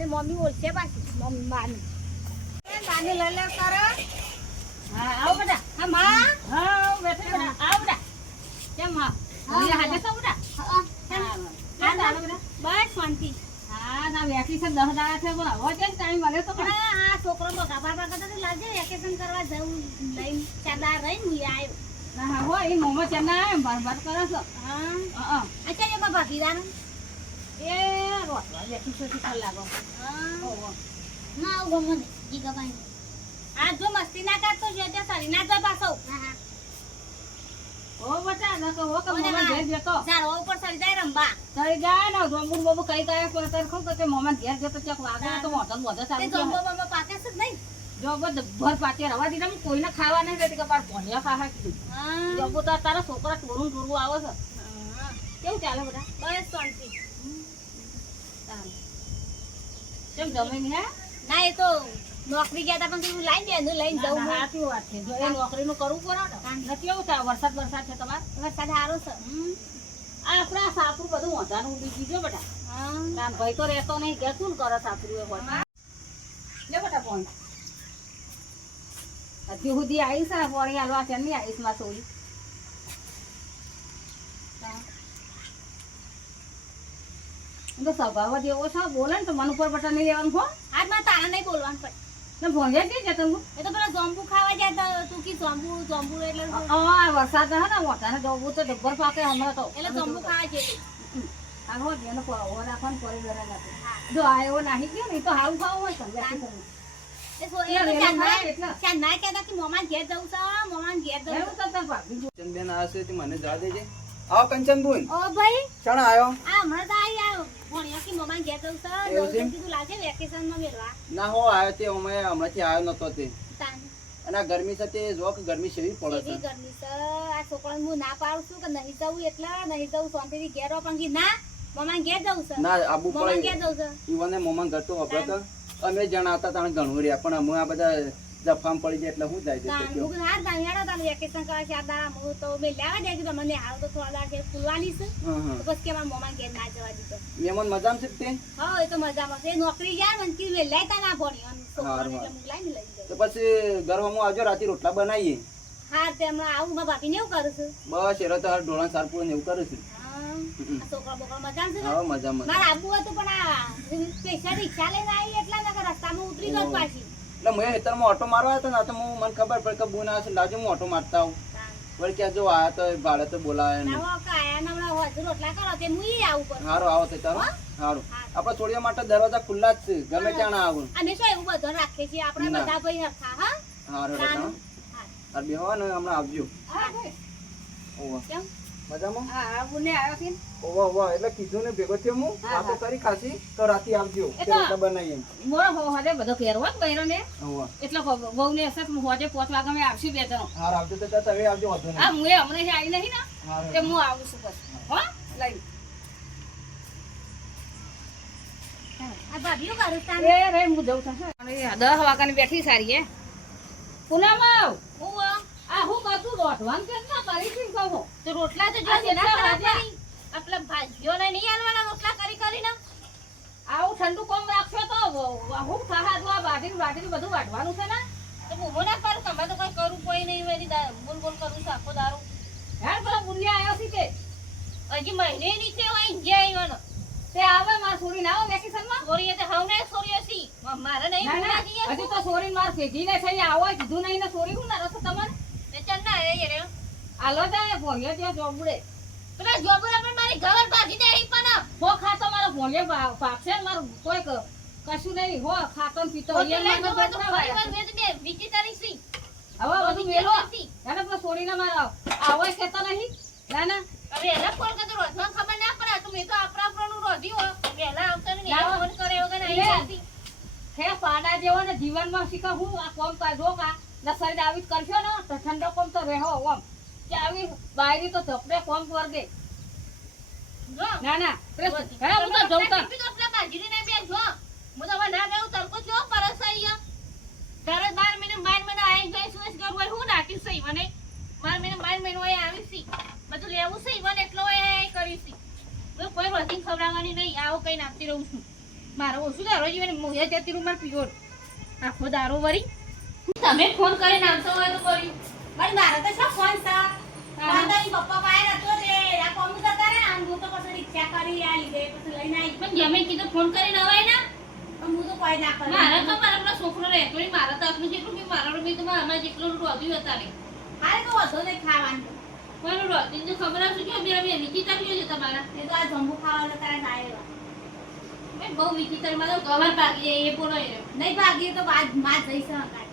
અને મમ્મી બોલશે પાછી મમ્મી માની માની લઈ લે કરો. હા આવો બેટા. હા માં હા બેઠા બેટા આવો બેટા. કેમ હા મને હાજે છો બેટા? હા હા ચાલો બેટા. બસ શાંતિ. હા ના વેકેશન 10 દાડા છે પણ હવે કેમ ટાઈમ મળે તો પણ આ છોકરો બગા બાર કરતા તો લાગે વેકેશન કરવા જવું લઈને 4 દાડા રહીને હું આવ્યો. ના હા હો એ મોમો ચેના આવે બરબાદ કરે છે. હા હા અચ્છા એમાં ભાગીદાનું એ રોટવા બેઠી છે શીખર લાગો. હા ના આવું ગમો ને ઈ ગવાય આ જો મસ્તી ના કરતો જો તે સરી ના જો પાછો. હા ઓ બેટા ન કહો કે મોમો ઘેર જતો. ઝાડવા ઉપર સરી જાય રંબા. થઈ જાય ને જોંબુર બાબુ કઈ કઈ પર ખો કે મોમો ઘેર જતો ચક વાગે તો મોટો મોટો તે ચાલુ જંબો છે. બંબો પાકે છે જ નહીં. જો બધ ભર પાટે રવા દીધા કોઈને ખાવા નહીં દેતી કે પાર ભણ્યા ખાવા કીધું. હા જોબુ તો તારા છોકરા ટોરું આવે છે. કેવું ચાલે બેટા? બસ શાંતિ. કેમ જમે ને હે? ના એ તો નોકરી ગયા તા પણ તું લઈને એનું લઈને જવું હોય. સાચી વાત છે. જો એ નોકરીનું કરવું પડે ને. કેવું થાય વરસાદ છે તમારે? વરસાદ સારો છે. આપણા સાપરું બધું વધાનું ઉડી ગયું બેટા. હા ના ભાઈ તો રહેતો નહીં કે શું કરે સાપરું એ હોય. લે બેટા ફોન. હજી સુધી આવી છે પોણી હાલવા છે નહીં આવીશ માં સોરી. તો સ્વભાવ જ એવો છે બોલે ને તો મન ઉપર બટા નહીં લેવાનું હો. આજ માં તારા નહીં બોલવાનું પણ ને ભોંજે જ જતો હું. એ તો પેલા જોંબુ ખાવા ગયા તા તું કી જોંબુ એટલે વરસાદ હે ને મોટાને જવું તો ડબ્બર પાકે હમણાં તો એટલે જોંબુ ખાવા જઈએ. આવો જેનો ઓર રાખવાનું પડી જરા નથી. જો આ એવો નાહી ગયો ને તો હારું ખાવું હોય તો ના કહેતા કે મોમાં ઘેર જવું છે મોમાં ઘેર જવું એવું તો તાર ભાભી જો. કંચનબેન આવશે તે મને જવા દેજે. આવો કંચનબેન. ઓ ભાઈ ચાણ આવ્યો? આ હમણાં તો આવી આવ્યો ભણ્યો કે મોમાં ઘેર જવું છે એવું છે? કીધું લાગે વેકેશન માં મેળવા ના હો આવ્યો તે અમે હમણાંથી આવ્યો નતો તે. તાન અને આ ગરમી સાથે જો કે ગરમી સેવી પડે એવી છે. ગરમી છે આ છોકરાને હું ના પાડું છું કે નહીં જવું એટલે નહીં જવું શાંતિથી ઘેર રહો પણ કે ના મોમાં ઘેર જવું છે ના આબુ મોમાં પડે. ઘેર જવું છે ઈવને મોમાં ઘર તો વપરાય તો અમે જણાવતા તાણે ઘણું રહ્યા પણ અમે આ બધા જફામ પડી જાય એટલે શું થાય છે તાન તો કયો. હું હા તાન હેડો તાન વેકેશન કરવા છે આ દાડા હું તો મેં લેવા જાય કે મને હાલ તો થોડા દાડા છે ખુલવાની છે હા તો બસ કે મારા મોમાં ઘેર ના જવા દીધો. મહેમાન મજામાં છે તે? હા એ તો મજામાં છે એ નોકરી જાય મને કીધું વેલાય તા ના ભણી અને છોકરાને હારું, એટલે મોકલાઈને લઈ તો જાય. પછી ઘરમાં આવજો રાતે રોટલા બનાવીએ. હા તે હમણાં આવું મારા ભાભીને એવું કરું છું. બસ એરો તો હાલ ઢોળા સારપુર ને એવું કરું છું. હા આ છોકરા બોકરા મજામાં છે ને? હા મજામાં. મારે આબુ હતું પણ આ સ્પેશિયલ રિક્ષા લઈને આવી એટલા નકર રસ્તામાં ઉતરી ગયો પાછી. એટલે મેં ખેતરમાં ઓટો મારવા હતો ને તો મને ખબર પડે કે બુન આવશે લાજો હું ઓટો મારતા આવું. વળી ક્યાં જો આયા તો ભાડે તો બોલાવે ને. ના કાયા ને હમણાં વધુ રોટલા કરો તે હું ઈ આવું પર. હારું આવો તો ચાલો. હારું આપણે છોડીઓ માટે દરવાજા ખુલ્લા જ છે ગમે ત્યાં ના આવું. અને શું એવું બધું રાખીએ છીએ આપણે ના. બધા ભાઈ હરખા હા. હારું તાનું. રતા અરે બેહો ને હમણાં આવજો. ઓવા કેમ? મજામાં? હા બુને આવ્યો છે ને. ઓવા ઓવા એટલે કીધું ને ભેગો થયો હું હા, વાતો કરી ખાસી તો રાતે આવજો એ તે તો- રોટલા બનાવીએ. મોરો હદે બધો ઘેરવો જ બૈરો ને ઓવા એટલે બહુ ને હશે હોજે 5 વાગે મેં આવશું બે જણ. હાર આવજો તો ત્યાં તમે આવજો વાંધો હા નહીં. હું એ હમણાં આવી નહીં ને હારું. તે હું આવું છું બસ હો લઈ. આ ભાભીઓ કરું તાન. એ રે હું જઉં છું 10 વાગ્યાની બેઠી સારી હે પૂનમ આવ. હું આ હું કતું રોટવાનું કે ના કરી છી કહો. તો રોટલા તો આ જો કેટલા ના વાગ્યા? કરી આપલા ભાઈઓને નહીં આલવાના રોટલા કરી કરીને. આવું ઠંડુ કોમ રાખશો તો હું ખાહા તો આ બાટી બધું વાટવાનું છે ને. તો હું ના કરું તમારે તો કઈ કરું કોઈ નહીં વેરી બોલ બોલ કરું છું આખો દારૂ. યાર પેલો બુલિયા આવ્યો છે તે હજી મહિને નીચે હોય ગયા આવ્યો તે આવે માર છોરી ના આવે વેકેશનમાં. સોરી તે હવને સોરી હસી મારે નહીં ના ના બોલા હજી તો છોરી માર ભેગીને થઈ આવો કીધું નહીં ને છોરી હું ના રસ તમને તે ચલ ના એ રે આલો જાય ભોંગે ત્યાં જોબડે પેલા જોબરા પણ મારી ઘર ભાગી દે અહીં પણ હો ખાતો મારો ભોંગે પાકશે ને મારું કોઈ કશું નહીં હો ખાતો ને પીતો હોટલ એ લઈ મારે જવા તો છોકરા ફરી વાર વાળા. વેચ દે બીજી તારીખ સી હવે બધું મેલો એને પેલો છોડીને મારો આવો કહેતો નહીં. ના ના હવે એલા ફોન કરતો રોજમાં ખબર ના પડે તો મેં તો આપણાનું રોધી હો વેલા આવતા ને લાવો. ફોન કરે વગર લે. અહીં જતી હે પાડા જેવો ને જીવનમાં શીખા હું આ કોમ કાઢો કા ને શરીર આવી જ કરશો ને તો ઠંડો કોમ તો રહેવો ઓમ કે આવી બાયરી તો ધપડે કોમ કર દે. જો ના ના પ્રેસ હે હું તો જઉં તાર. તો પેલા બાજરી ને બે જો હું તો હવે ના ગયું તરકો જો પરસ આઈ તારે 12 મહિને આઈ ગઈ સુસ કર હોય હું નાખી સઈ મને 12 મહિને હોય આવી સી બધું લેવું સઈ મને એટલો એ કરી સી કોઈ રોટી ખવડાવવાની નહીં આવો કઈ નાખતી રહું છું મારો ઓછું દારો જીવન મોહે જતી રૂમ માં પીવો આખો દારો વરી તમે ફોન કરીને આવતો હોય તો કર્યું પણ મારો તો શું ફોન છે ફોન તો ઈ પપ્પા પાસે હતો રે આ કોમ જતા રે આમ હું તો પછી રિક્ષા કરી આ લીધે પછી લઈને આવી પણ જેમે કીધું ફોન કરીને અવાય ના પણ હું તો કોઈ ના કરું મારા તો મારા છોકરો રહેતો નહીં મારા તો આપણું જેટલું બી મારા બી તો અમારા જેટલું રોધ્યું હતા ને હારે તો વધો નહીં ખાવાનું કોઈનું રોધ્યું તો ખબર હશે કે બે વિચિત્ર કયો છે તમારા એ તો આ જંબુ ખાવાનું તારે ના આવ્યો મેં બહુ વિચિત્ર માં તો ગવાર ભાગી જાય એ બોલો એને નહીં ભાગીએ તો બાદ માં જઈશ કાઢે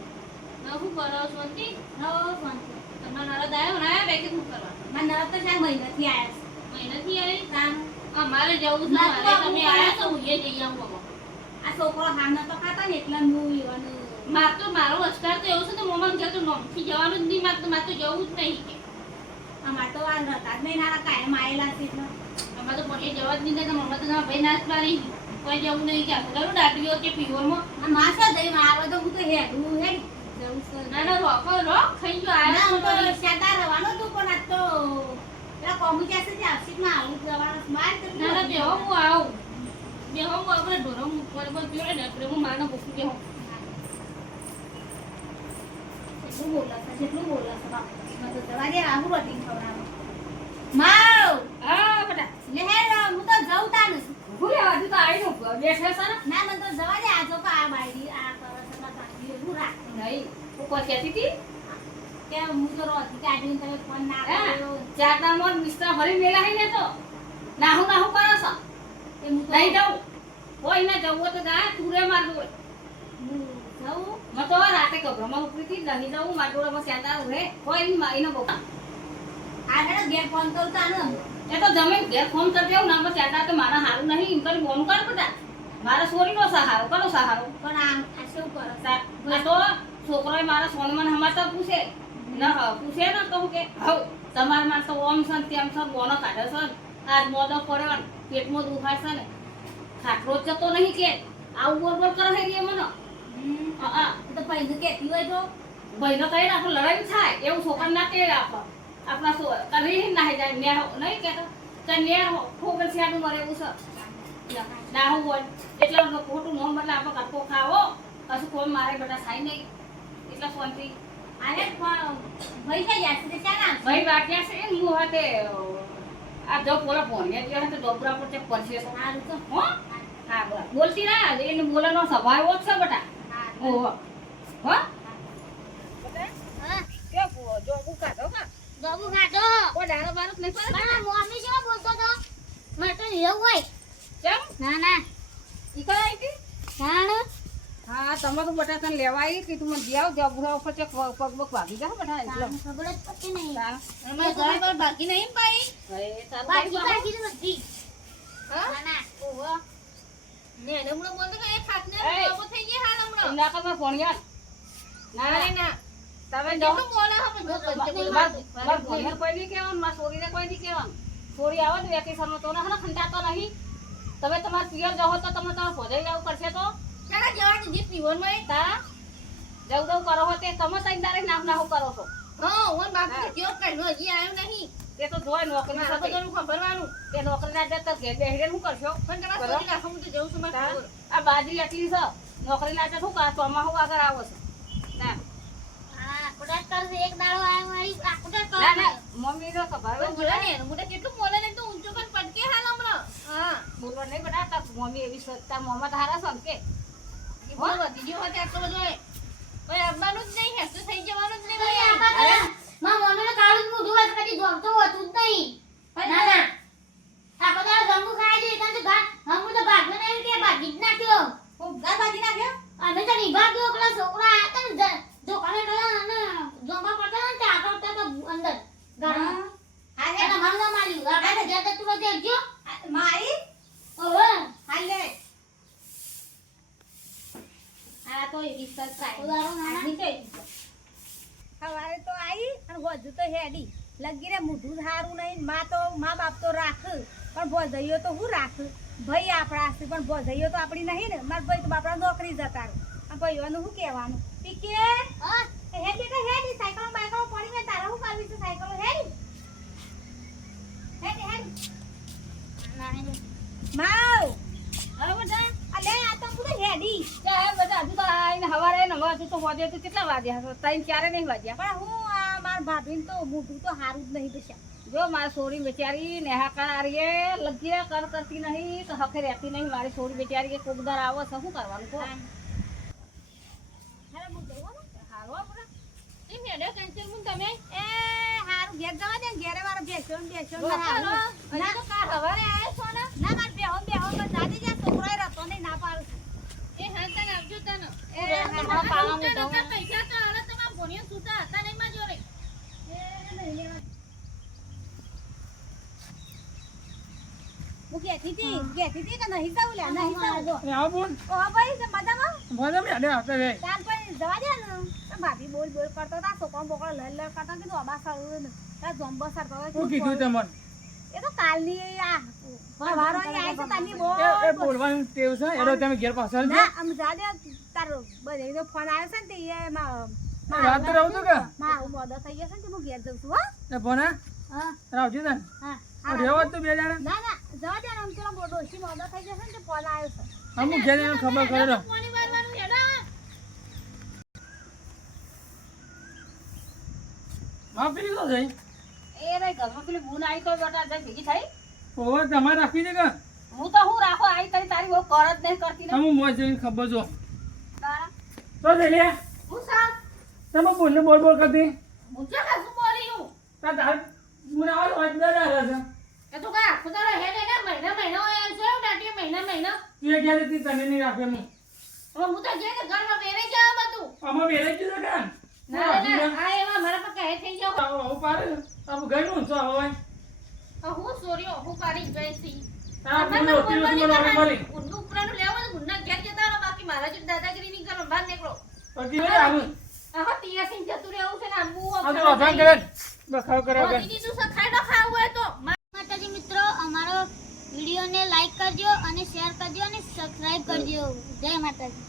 શું કરો શાંતિ નો ફોન તમારા નરદ આવ્યો ને બે કે શું કરવા મને નરદ તો શાય મહિનાથી આવ્યા મહિનાથી આવી છે કામ અમારે જવું છે મારે તમે આયા તો હું એ જઈ આવું બાબા આ છોકરો હામનો તો ખાતા ને એટલે હું ઈવાનું મારો અસ્કાર તો એવું છે તો મોમાં ઘર તો નોમથી જવાનું જ નહીં મારે તો જવું જ નહીં કે અમાર તો આ હતા જ નહીં નાના કાયમ આયેલા છે એટલે અમારે તો પોતે જવા જ નહીં દેતા મમ્મા તો ના ભાઈ નાચ પાડી કોઈ જવું નહીં કે આપણે કરું દાટીઓ કે પીવરમાં આ માસા જઈ આવે તો હું તો હેડું હેડ જવું છે ના ના રોકો રોક ખાઈ ગયો ના હું તો આયા રિક્ષાદાર રહેવાનું હતું પણ આજ તો પેલા કોમ્યુનિકેશન જે આવશીમાં આવું જવાનું બહાર ના ના બેહો હું આવું બેહો હું આપણે ઢોરો મૂકવા પર પીવડે ને આપણે હું માનો ભૂખું બેહો જેટલું બોલે છે બાપ મેં તો જવા દે આવું રોટી ખવડાવો માવ હા બેટા લહેર હું તો જઉં તાનું હું લેવા હજુ તો આવીને બેઠે છે ને ના મને તો જવા દે આજો કા આ બાયડી આ કરે છે ના બાકી હું રાખ નહીં હું કોઈ કહેતી હતી કે હું તો રોટી કાઢીને તમે ફોન ના કર્યો ચારના મોર મિસ્ટર ભરી મેલા હઈ ને તો નાહુ નાહુ કરો છો એ હું તો નહીં જાઉં કોઈ ના જવું હોય તો જાય તુરે માર દોડે હું જઉં મેં તો રાતે ગભરામાં ઉપરીથી નહીં જાઉં માર દોડે ચાંદા રહે કોઈ નહીં મારીને બહુ આગળ ઘેર ફોન કરું તાનું એ તો જમે ઘેર ફોન કરી દેવું ના ચાંદા તો મારા હારું નહીં એમ કરી ફોન કર બધા મારા છોરીનો સહારો કરો સહારો પણ આ શું કરો આ તો છોકરોએ મારા સોનમાં હમાતા પૂછે પૂછે ને તો હું કે હવ તમારા માં તો ઓમ છે ને તેમ છે બોનો કાઢે છે ને આજ મોદો પડ્યો ને પેટમાં દુખાય છે ને ખાટલો જ જતો નહીં કે આવું બોલ બોલ કરે છે મને તો પૈસા કેતી હોય તો ભાઈનો કહીને આપણે લડાઈ થાય એવું છોકરા ના કહે આપણા કરી ના જાય ન્યા નહીં કહેતો કે ન્યા ખોગર છાડું મરે એવું છે ના હું હોય એટલે ખોટું ન મતલબ આપણે કટકો ખાવો કશું કોઈ મારે બધા થાય નહીં એટલે શાંતિ આને ભાઈ થઈ જશે તો ચાલ ભાઈ વાગ્યા છે ને હું હાથે આ જો પોલા ભોણિયા જે હાથે ડોબરા પર તે પરસે છે સારું તો હો હા બરાબર બોલતી ના એને બોલવાનો સ્વભાવ એવો જ છે બેટા ઓહો હો હા કે જો કાઢો કા બાબુ કાઢો કોઈ દાડો બારો નહીં પડે પણ મમ્મી જેવો બોલતો તો મને તો એવું હોય કેમ ના ના ઈ કઈ આવી હતી કાણ હા તમે તો બેટા તને લેવા આવી કે તું મને જ્યાવ જ્યાં બુરા ઉપર પગ પગ ભાગી જા બેટા એટલે ખબર જ પડતી નહીં અમારે ઘરે પર બાકી નહીં પાઈ હવે તારું બાકી બાજુ બાકી તો નથી હા ના ના ઓહો ને એને હમણાં બોલતો કે એ ખાટને એય. બાબો થઈ ગયા હાલ હમણાં ના કર ભોણિયા ના અરે ના તમે જો કેટલું બોલા હમ જો માર ભોણિયા કોઈ નહીં કહેવાનું માર છોરીને કોઈ નહીં કહેવાનું છોરી આવે ને વેકેશનમાં તો ના ખંડાતો નહીં તમે તમારા પિયર જાઓ તો તમે તમારે ભોજાઈ જવું પડશે તો ચાલા જવાનું જે પીવન માં તારા જવું જવું કરો હો તે તમે તઈ ડાયરેક્ટ નાહુ નાહુ કરો છો હા હું બાપુ કયો કાઢ્યો હજી આવ્યો નહીં તે તો જોય નોકરી મારે તો સાથે ઘણું ખબરવાનું તે નોકરી ના જતા ઘેર બેહીને શું કરશો પણ તમારે સોરી રાખો હું તો જઉં છું મારે તારા આ બાજરી એટલી છે નોકરી ના જતા શું કરા ચોમાહું આગળ આવો છે ના હા કુડાટ કરશે એક દાડો આવ્યો મારી આ કુડાટ ના ના કર મમ્મી નો સ્વભાવ પણ બોલા ને એનું મોટા કેટલું બોલે ને તો ઊંચો પણ પટકે હાલ હમણાં હા બોલવા નહીં બેટા તાર મમ્મી એવી સ્વચ્છતા મોમાં તારા છે ને કે એ બોલ વધી ગયો હોય આટલો બધો એ ભાઈ આવવાનું જ નહીં હેસ્ટ થઈ જવાનું જ નહીં ભાઈ આ ભાઈ બાબા માં મમ્મીને કાળું જ મોઢું વાત કરી જોડતો હોતું જ નહીં ના ના આ બધા જંબુ ખાઈ દે કારણ કે હમુ તો ભાગને નહીં કે ભાગી જ નાખ્યો હું ઘર ભાજી નાખ્યો અમે તો નિભા ગયો પેલા છોકરા આયા હતા ને જો કાલે ડોલા ને જંબા પડતા ને ત્યાં આગળ તો અંદર ઘરમાં હા અને હમણાં માર્યું આપણે જતા તું દેખજો મારી ઓવે હાલ લે આ તો એવી સત થાય ઉદારો નાના સવારે તો આવી અને વધુ તો હેડી લગી રે મોઢું સારું નહીં મા બાપ તો રાખ પણ ભોજઈઓ તો હું રાખ ભાઈ આપણા છે પણ ભોજઈઓ તો આપણી નહીં ને મારા ભાઈ તો બાપડા નોકરી જતા રહે આ ભાઈઓનું શું કહેવાનું પીકે હા હેડ બેટા હેડ સાયકલ બાયકલ પડી ને તારા શું કરવી છે સાયકલ હેડ હેડ હેડ નાની માવ હવે બેટા આ લે હવે હજુ તો હોદે તો કેટલા વાગ્યા હશે? 3-4 નહીં વાગ્યા. પણ હું આ માર ભાભીને તો મોઢું તો હારું જ નહીં બસ્યા. જો મારી છોરી બેચારી નેહાકારીએ લગીરે કર કરતી નહીં તો હખે રહેતી નહીં. મારી છોરી બેચારી કોકદાર આવો છે, શું કરવાનું કહો? હારે હું જવું હો ને. હારો આપણે એ મેડો કેન્સલ મું તમે એ હારું ઘેર જવા દે ને, ઘેરે મારો બેસ્યો ને હાલો હારું. હજી તો કાલ હવારે આયા છો ને ના માર બેહો બસ દાદી જા છોકરાએ રતો નહીં ના પાડું છું. એ હાલ તને આવજો તને એ હા, પાવા પૈસા મૂકો. નતા, પૈસા તો હાલે તમારા ભોણિયો છૂટા હતા નહીં માં જોડે. નહીં લેવા. હું કહેતી હતી કે નહીં જાવું લ્યા, નહીં જાવું. આવો બોલ ઓ ભાઈ છે મજામાં? મને બી અડે આવતા રે તાર પણ જવા દે ને. તો ભાભી બોલ કરતો હતા, છોકરો બોકરો લડ કરતો કીધું અમાર સારું ને તાર જોમ્બો સરતો હોય. શું કીધું તમને એ તો કાલની આ વારો અહીં આવી છે તારની એ બોલ. બોલવાનું ટેવ છે એનો તમે ઘેર પાછળ છો ના આમ જા દે તાર બધે ફોન આવ્યો છે ને તે એ રાત તો રહું છું કે મારું મોડો થઈ ગયો છે ને તે હું ઘેર જઉં છું હો. એ ભણા હા રાવજી ને હા રહેવા જ તો બે જણા ના ના જવા દે ને આમ પેલો ડોશી મોડો થઈ જશે ને તે ફોન આવ્યો છે. અમુક ઘેર એને ખબર કરે રહો પાણી વારવાનું હેડો. હા પેલી તો થઈ એ રે ઘરમાં પેલી બૂન આવી તો બેટા જઈ ભેગી થઈ. ઓવર તમારે રાખવી છે કે હું તો હું રાખો આવી તારી તારી બહુ કર જ નહીં કરતી ને. તમે મોજ જઈને ખબર છો તારા તો જઈ લે હું સાવ તમે બોલને બોલ કરતી હું ક્યાં ખાસું બોલી હું તાર મુનાવા તો અંદર રહે છે એ તો કા ખુદારો હેડે ને મહિના હોય જોયું દાટી મહિના તું એ ઘેર હતી તને નહીં રાખે હું હવે હું તો જે ઘરમાં વેરે જાવ બધું આમાં વેરે જ છે કાન ના આ એવા મારા પર કહે થઈ જાવ આવું પારે આવું ઘરનું છો હવે હું સોર્યો હું પાડી ગઈ છી તારા પેલું રોટી રોટી મને મળી ઊંડું ઉપરાનું લેવાનું ગુન્ના ઘેર જતા રહો બાકી મારા જેવી દાદાગીરી નહીં કરો બહાર નીકળો પછી નહીં આવું આહો તિયાસી જતું રહેવું છે ને આંબુ આ તો અધાન કરે બખાવ કરે વગર દીદી તું સખાઈ તો ખાવું હોય તો માતાજી મિત્રો અમારો વિડીયોને લાઈક કરજો અને શેર કરજો અને સબસ્ક્રાઇબ કરજો. જય માતાજી.